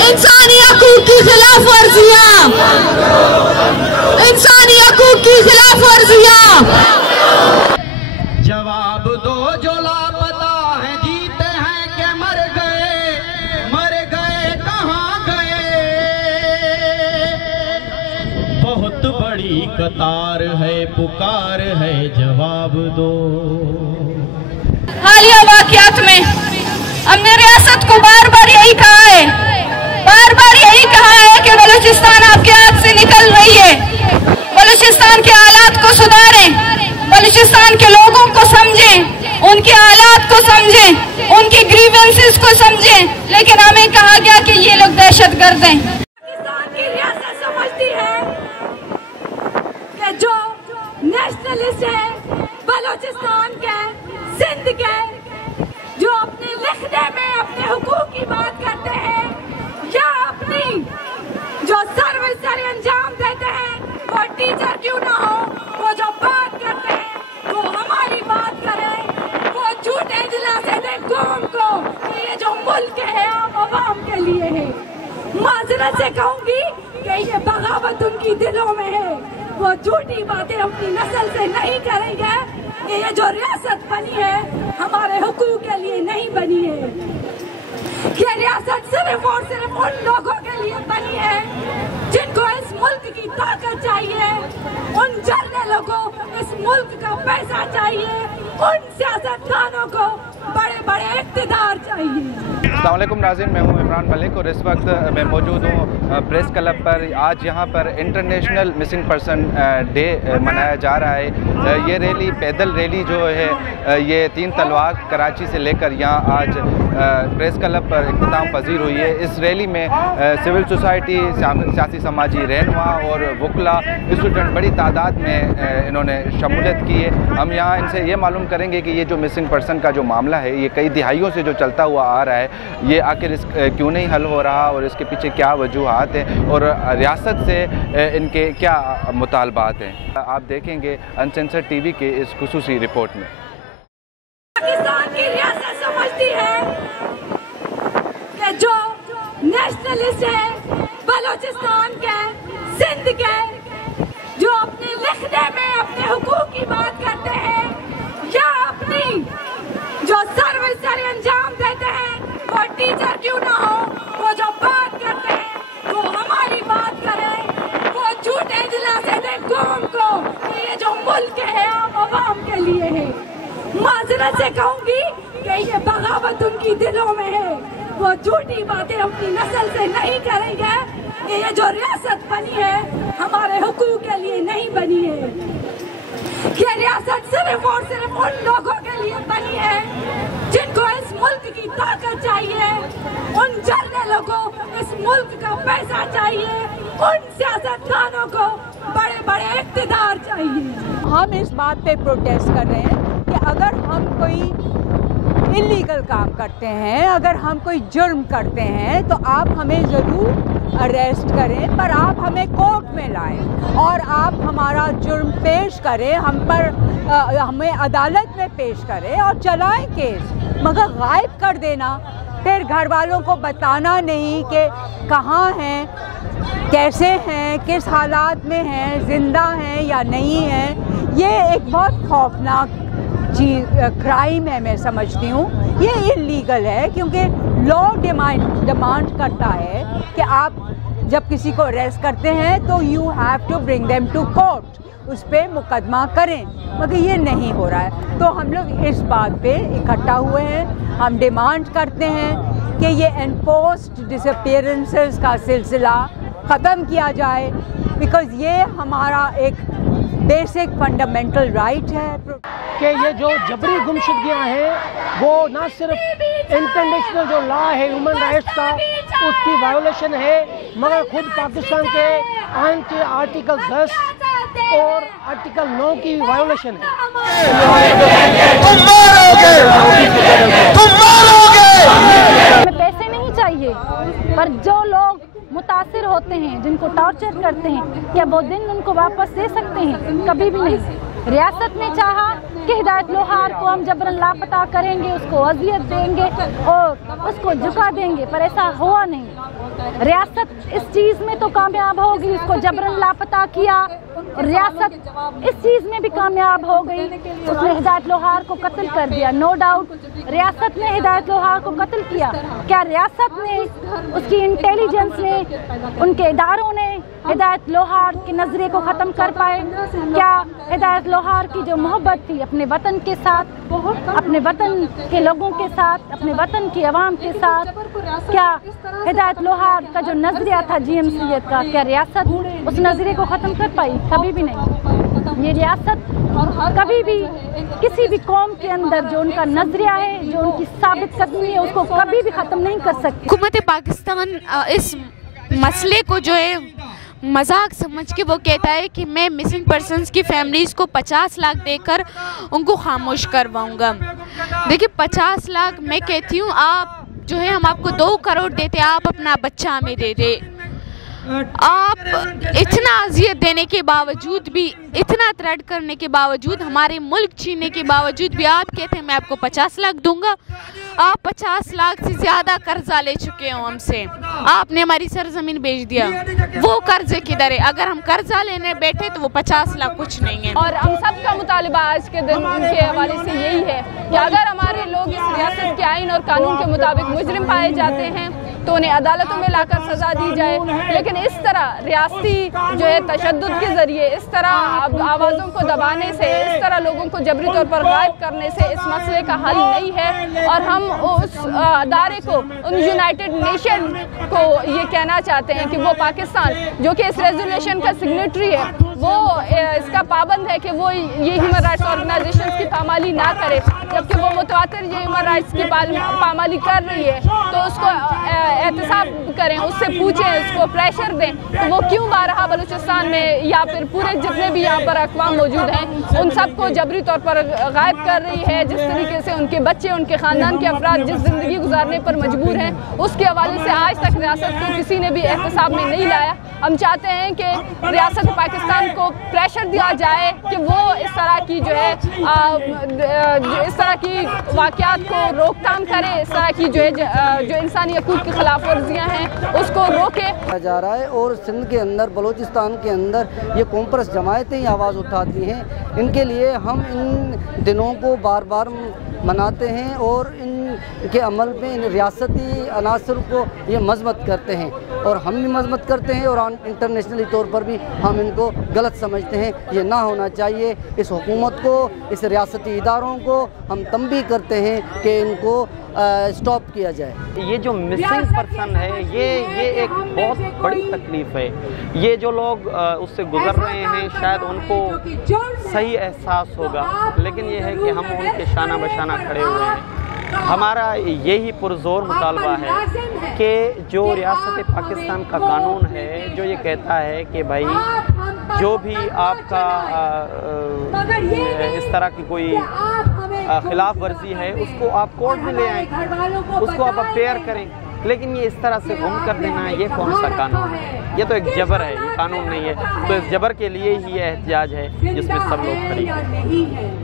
इंसानी हकूक की खिलाफ वर्जियां, इंसानी हकूक की खिलाफ वर्जियां। जवाब दो जो लापता है, जीते हैं कि मर गए कहाँ गए। बहुत बड़ी कतार है, पुकार है, जवाब दो। हालिया वाक़यात में हमने रियासत को बार बार यही कहा है, कि बलूचिस्तान आपके हाथ से निकल रही है। बलूचिस्तान के हालात को सुधारें, बलूचिस्तान के लोगों को समझें, उनके हालात को समझें, उनके ग्रीवेंसेस को समझें। लेकिन हमें कहा गया कि ये लोग दहशतगर्द हैं। पाकिस्तान की रियासत समझती है कि जो नेशनलिस्ट है बलूचिस्तान के, सिंध के, जो अपने लिखने में अपने हुकूक की बात करते हैं या अपनी जो सर्विस अंजाम देते हैं, वो टीचर क्यों ना हो, वो जो बात करते हैं वो हमारी बात करें, वो झूठे दिलासे दे कौम को कि ये जो मुल्क है आम आवाम के लिए है। माजरत से कहूंगी कि ये बगावत उनकी दिलों में है, वो झूठी बातें अपनी नस्ल से नहीं करेंगे कि ये जो रियासत बनी है हमारे हुकूक के लिए नहीं बनी है। ये रियासत सिर्फ और सिर्फ उन लोगों के लिए बनी है जिनको इस मुल्क की ताकत चाहिए, उन जर्नलों को इस मुल्क का पैसा चाहिए, उन सियासतदानों को बड़े बड़े इक़्तिदार चाहिए। अस्सलाम वालेकुम नाज़रीन, मैं हूं इमरान मलिक और इस वक्त मैं मौजूद हूं प्रेस क्लब पर। आज यहां पर इंटरनेशनल मिसिंग पर्सन डे मनाया जा रहा है। ये रैली, पैदल रैली जो है, ये 3 तलवार कराची से लेकर यहां आज प्रेस क्लब पर इख्तिताम पजीर हुई है। इस रैली में सिविल सोसाइटी, सियासी समाजी रहनुमा और वकला, स्टूडेंट बड़ी तादाद में इन्होंने शमूलियत की है। हम यहाँ इनसे ये मालूम करेंगे कि ये जो मिसिंग पर्सन का जो मामला है, ये कई दिहाइयों से जो चलता हुआ आ रहा है, ये आखिर क्यों नहीं हल हो रहा और इसके पीछे क्या वजूहात हैं और रियासत से इनके क्या मुतालबात हैं। आप देखेंगे अनसेंसर्ड टीवी के इस खुसूसी रिपोर्ट में। पाकिस्तान की रियासत समझती है कि जो नेशनलिस्ट है बलूचिस्तान के, सिंध के, जो अपने लिखने में अपने हुकूक की बात करते हैं या अपनी जो सर्विस अंजाम देते हैं, वो टीचर क्यों ना हो, वो जो बात करते हैं वो हमारी बात करें, वो झूठे दिलासे दे कौम को कि ये जो मुल्क है आम आवाम के लिए है। माजरत से कहूंगी कि ये बगावत उनकी दिलों में है, वो झूठी बातें अपनी नस्ल से नहीं करेंगे कि ये जो रियासत बनी है हमारे हुकूक के लिए नहीं बनी है। ये रियासत सिर्फ और सिर्फ उन लोगों के लिए बनी है जिनको इस मुल्क की ताकत चाहिए, उन जर्नलों को इस मुल्क का पैसा चाहिए, उन सियासतदानों को बड़े बड़े इक़्तिदार चाहिए। हम इस बात पे प्रोटेस्ट कर रहे हैं कि अगर हम कोई इलीगल काम करते हैं, अगर हम कोई जुर्म करते हैं, तो आप हमें ज़रूर अरेस्ट करें, पर आप हमें कोर्ट में लाएं और आप हमारा जुर्म पेश करें, हमें अदालत में पेश करें और चलाएं केस। मगर गायब कर देना, फिर घर वालों को बताना नहीं कि कहाँ हैं, कैसे हैं, किस हालात में हैं, जिंदा हैं या नहीं हैं, ये एक बहुत खौफनाक क्राइम है। मैं समझती हूँ ये इलीगल है, क्योंकि लॉ डिमांड करता है कि आप जब किसी को अरेस्ट करते हैं तो you have to bring them to court, उस पर मुकदमा करें, मगर ये नहीं हो रहा है। तो हम लोग इस बात पे इकट्ठा हुए हैं। हम डिमांड करते हैं कि ये एनफोर्स्ड डिसअपीयरेंसेस का सिलसिला ख़त्म किया जाए, बिकॉज़ ये हमारा एक बेसिक फंडामेंटल राइट है कि ये जो जबरी गुमशुदगियाँ हैं वो ना सिर्फ इंटरनेशनल जो लॉ है ह्यूमन राइट्स का, उसकी वायोलेशन है, मगर खुद पाकिस्तान के आइन के आर्टिकल 10 और आर्टिकल 9 की वायोलेशन है। हमें पैसे नहीं चाहिए, पर जो लोग मुतासिर होते हैं, जिनको टॉर्चर करते हैं, क्या वो दिन उनको वापस दे सकते हैं? कभी भी नहीं। रियासत ने चाहा कि हिदायत लोहार को हम जबरन लापता करेंगे, उसको अजियत देंगे और उसको झुका देंगे, पर ऐसा हुआ नहीं। रियासत इस चीज़ में तो कामयाब होगी, उसको जबरन लापता किया, और रियासत इस चीज़ में भी कामयाब हो गई, उसने हिदायत लोहार को कत्ल कर दिया। नो डाउट रियासत ने हिदायत लोहार को कत्ल किया। क्या रियासत ने, उसकी इंटेलिजेंस ने, उनके इदारों ने हिदायत लोहार के नज़रिए को ख़त्म कर पाए? क्या हिदायत लोहार की जो मोहब्बत थी अपने वतन के साथ, अपने वतन के लोगों के साथ, अपने वतन की आवाम के साथ, क्या हिदायत लोहार का जो नज़रिया था GMCA का, क्या रियासत उस नज़रिए को ख़त्म कर पाई? कभी भी नहीं। ये रियासत कभी भी किसी भी कौम के अंदर जो उनका नज़रिया है, जो उनकी साबित कदमी है, उसको कभी भी ख़त्म नहीं कर सकती। हुकूमत पाकिस्तान इस मसले को जो है मजाक समझ के वो कहता है कि मैं मिसिंग पर्सन्स की फैमिलीज़ को 50 लाख देकर उनको खामोश करवाऊंगा। देखिए 50 लाख, मैं कहती हूँ आप जो है, हम आपको 2 करोड़ देते, आप अपना बच्चा हमें दे दे। आप इतना अजियत देने के बावजूद भी, इतना थ्रेट करने के बावजूद, हमारे मुल्क छीनने के बावजूद भी आप कहते हैं मैं आपको 50 लाख दूंगा। आप 50 लाख से ज़्यादा कर्जा ले चुके हो हमसे, आपने हमारी सरजमीन बेच दिया, वो कर्जे किधर है? अगर हम कर्जा लेने बैठे तो वो 50 लाख कुछ नहीं है। और हम सब का मुतालिबा आज के दिन उनके हवाले से यही है कि अगर हमारे लोग इस रियासत के आइन और कानून के मुताबिक मुजरिम पाए जाते हैं तो उन्हें अदालतों में लाकर सज़ा दी जाए। लेकिन इस तरह रियासती जो है तशद्दुद के ज़रिए, इस तरह आवाज़ों को दबाने से, इस तरह लोगों को जबरी तौर पर गायब करने से इस मसले का हल नहीं है। और हम उस अदारे को, उन यूनाइटेड नेशन को ये कहना चाहते हैं कि वो पाकिस्तान जो कि इस रेजोल्यूशन का सिग्नेटरी है, वो इसका पाबंद है कि वो ये ह्यूमन राइट्स ऑर्गेनाइजेशंस की पामाली ना करे, जबकि वो मुतवातिर ये ह्यूमन राइट्स की पामाली कर रही है। तो उसको एहतसाब करें, उससे पूछें, उसको प्रेशर दें तो वो क्यों बारहा बलूचिस्तान में या फिर पूरे जितने भी यहाँ पर अक़वाम मौजूद हैं उन सबको जबरी तौर पर गायब कर रही है। जिस तरीके से उनके बच्चे, उनके ख़ानदान के अफराद जिस ज़िंदगी गुजारने पर मजबूर हैं, उसके हवाले से आज तक रियासत को किसी ने भी एहतसाब में नहीं लाया। हम चाहते हैं कि रियासत पाकिस्तान को प्रेशर दिया जाए कि वो इस तरह की जो है इस तरह की वाक़यात को रोकथाम करे, इस तरह की जो है जो इंसानी हकूक़ की खिलाफ वर्जियाँ हैं उसको रोके जा रहा है। और सिंध के अंदर, बलूचिस्तान के अंदर ये कॉम्प्रेस जमायतें ही आवाज़ उठाती हैं। इनके लिए हम इन दिनों को बार बार मनाते हैं और इनके अमल में इन रियासती अनासर को ये मजम्मत करते हैं और हम भी मजम्मत करते हैं और इंटरनेशनली तौर पर भी हम इनको गलत समझते हैं। ये ना होना चाहिए। इस हुकूमत को, इस रियासती इदारों को हम तंबीह करते हैं कि इनको स्टॉप किया जाए। ये जो मिसिंग पर्सन है ये एक बहुत बड़ी तकलीफ़ है। ये जो लोग उससे गुजर रहे हैं शायद उनको सही एहसास होगा, लेकिन ये है कि हम उनके शाना बशाना खड़े हुए हैं। हमारा यही पुरज़ोर मुतालबा है कि जो रियासत पाकिस्तान का कानून है जो ये कहता है कि भाई जो भी आपका इस तरह की कोई खिलाफ वर्जी है उसको आप कोर्ट में ले आएँ, उसको आप अपेयर करें। लेकिन ये इस तरह से गुम कर देना ये कौन सा कानून है? ये तो एक जबर है, ये कानून नहीं है। तो इस जबर के लिए ही ये एहतिजाज है जिसमें सब लोग खड़े हैं।